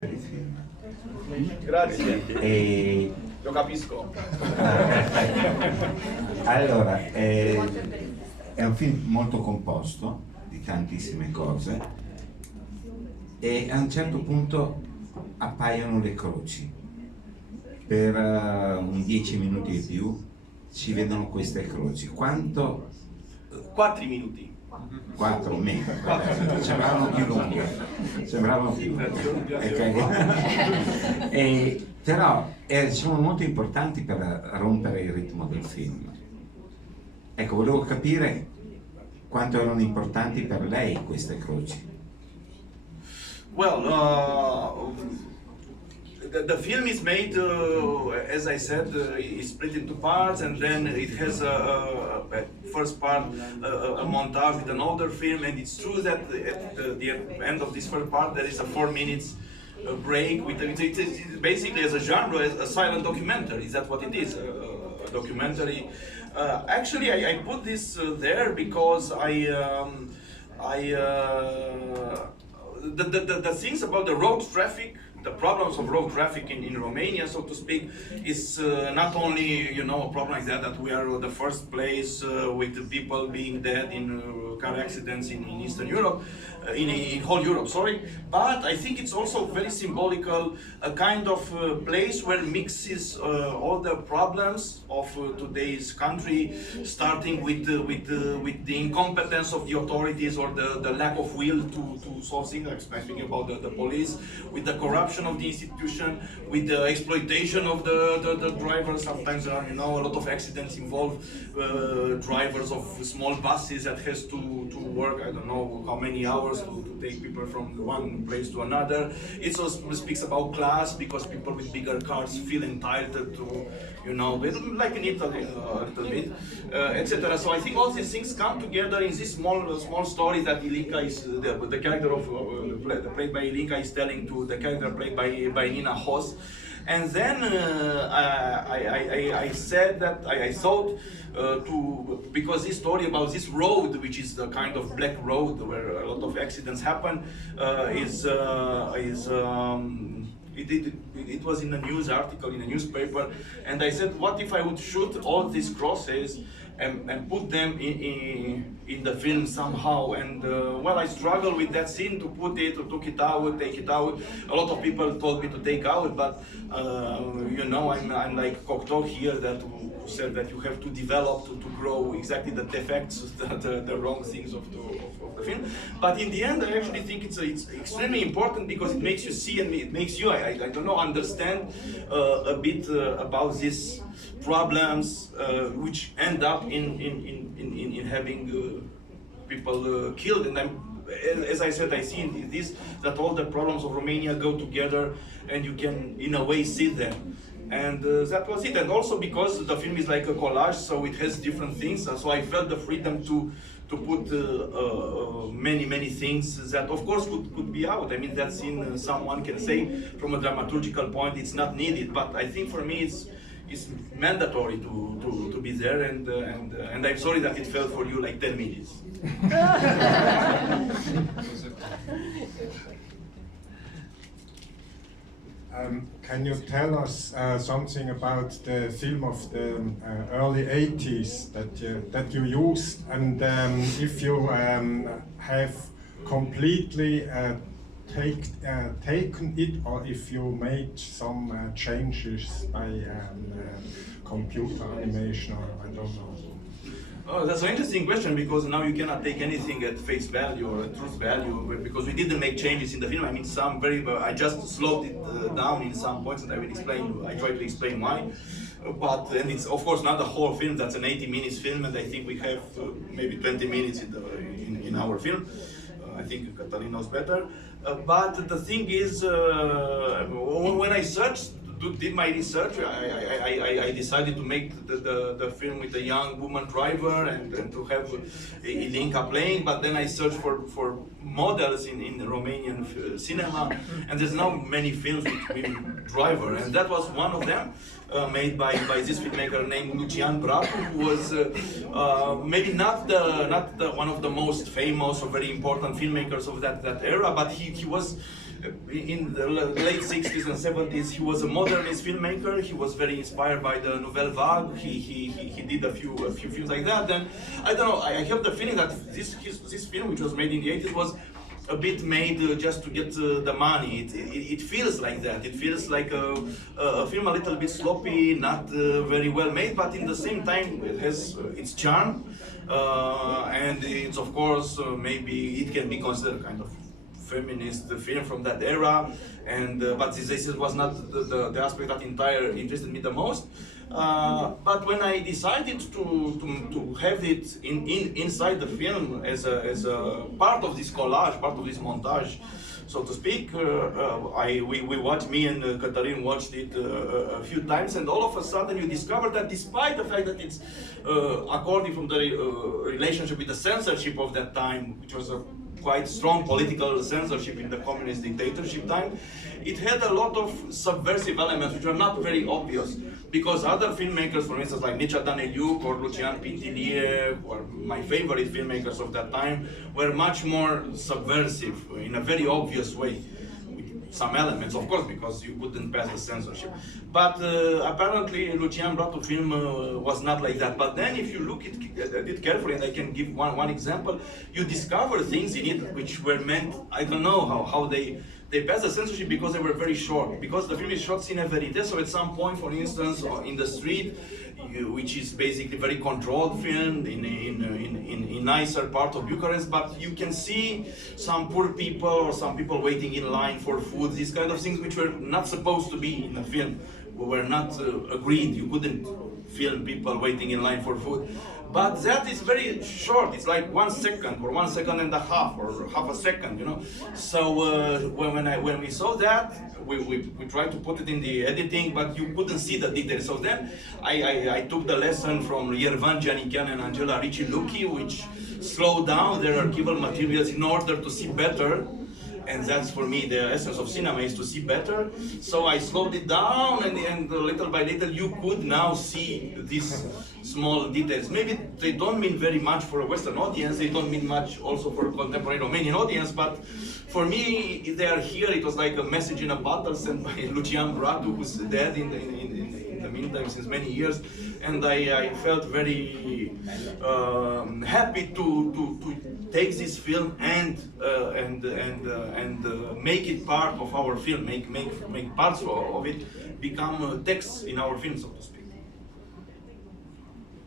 per il film. Grazie. Lo capisco. Allora, è un film molto composto di tantissime cose e a un certo punto appaiono le croci. Per un 10 minuti e più si vedono queste croci. Quanto? 4 minuti. 4 o meno, sembravano più lunghe, però sono molto importanti per rompere il ritmo del film. Ecco, volevo capire quanto erano importanti per lei queste croci. Well, the film is made, as I said, is split into parts, and then it has a first part, a montage with an older film, and it's true that at the end of this first part there is a 4 minutes break. It's basically, as a genre, as a silent documentary. Is that what it is? A documentary. Actually, I put this there because the things about the road traffic, the problems of road traffic in Romania, so to speak, is not only, you know, a problem like that we are the first place with the people being dead in car accidents in Eastern Europe, in whole Europe, sorry, but I think it's also very symbolical, a kind of place where mixes all the problems of today's country, starting with the incompetence of the authorities or the lack of will to solve things. I'm speaking about the police, with the corruption of the institution, with the exploitation of the drivers. Sometimes there are, you know, a lot of accidents involve drivers of small buses that has to work, I don't know how many hours to take people from one place to another. It also speaks about class, because people with bigger cars feel entitled to, you know, like in Italy a little bit, etc. So I think all these things come together in this small story that Ilinka is, the character of played by Ilinka is telling to the character played by Nina Hos. And then I said that I thought because this story about this road, which is the kind of black road where a lot of accidents happen, it was in a news article, in a newspaper, and I said, what if I would shoot all these crosses and put them in the film somehow? And well, I struggled with that scene to put it, to take it out. A lot of people told me to take out, but you know, I'm like Cocteau here, that said that you have to develop to grow exactly the defects, the wrong things of the film. But in the end, I actually think it's extremely important, because it makes you see, and it makes you, I don't know, understand a bit about these problems, which end up in having people killed. And as I said, I see in this that all the problems of Romania go together, and you can, in a way, see them. And that was it. And also because the film is like a collage, so it has different things. So I felt the freedom to put many things that, of course, could be out. I mean, that scene, someone can say from a dramaturgical point it's not needed, but I think for me it's mandatory to be there, and I'm sorry that it felt for you like 10 minutes. Can you tell us something about the film of the early 80s that you used, and if you have completely taken it, or if you made some changes by computer animation, or I don't know? Oh, that's an interesting question, because now you cannot take anything at face value or at truth value, because we didn't make changes in the film. I mean, some I just slowed it down in some points, and I try to explain why. And it's of course not the whole film. That's an 80 minutes film, and I think we have maybe 20 minutes in our film. I think Catalin knows better. But the thing is, when I did my research, I decided to make the film with a young woman driver, and to have Ilinka playing. But then I searched for models in Romanian cinema, and there's not many films with women driver, and that was one of them, made by this filmmaker named Lucian Bratu, who was maybe not one of the most famous or very important filmmakers of that era, but he was in the late 60s and 70s, he was a modernist filmmaker. He was very inspired by the Nouvelle Vague. He did a few films like that. And I don't know, I have the feeling that this film, which was made in the 80s, was a bit made just to get the money. It feels like that. It feels like a film a little bit sloppy, not very well made, but in the same time it has its charm. And it's, of course, maybe it can be considered kind of feminist film from that era, and but this was not the aspect that interested me the most. But when I decided to have it inside the film as a part of this collage, part of this montage, so to speak, we watched, me and Cătălin watched it a few times, and all of a sudden you discover that despite the fact that it's according from the relationship with the censorship of that time, which was a quite strong political censorship in the communist dictatorship time, it had a lot of subversive elements which are not very obvious, because other filmmakers, for instance, like Mircea Daneliuc or Lucian Pintilie, or my favorite filmmakers of that time, were much more subversive in a very obvious way. Some elements, of course, because you couldn't pass the censorship. But apparently, Lucian Bratu film was not like that. But then, if you look at it carefully, and I can give one example, you discover things in it which were meant, I don't know how they passed the censorship, because they were very short. Because the film is shot sine verite, so at some point, for instance, in the street, which is basically very controlled film in nicer part of Bucharest, but you can see some poor people or some people waiting in line for food, these kind of things which were not supposed to be in the film, were not agreed. You couldn't film people waiting in line for food. But that is very short. It's like 1 second or 1 second and a half or half a second, you know. So when we saw that, we tried to put it in the editing, but you couldn't see the details. So then I took the lesson from Yervan Giannichian and Angela Ricci-Lucchi, which slow down their archival materials in order to see better. And that's, for me, the essence of cinema, is to see better. So I slowed it down, and little by little you could now see these small details. Maybe they don't mean very much for a Western audience, they don't mean much also for a contemporary Romanian audience, but for me, they are here. It was like a message in a bottle sent by Lucian Bratu, who's dead in the meantime since many years. And I felt very happy to take this film and make it part of our film, make parts of it become text in our film, so to speak.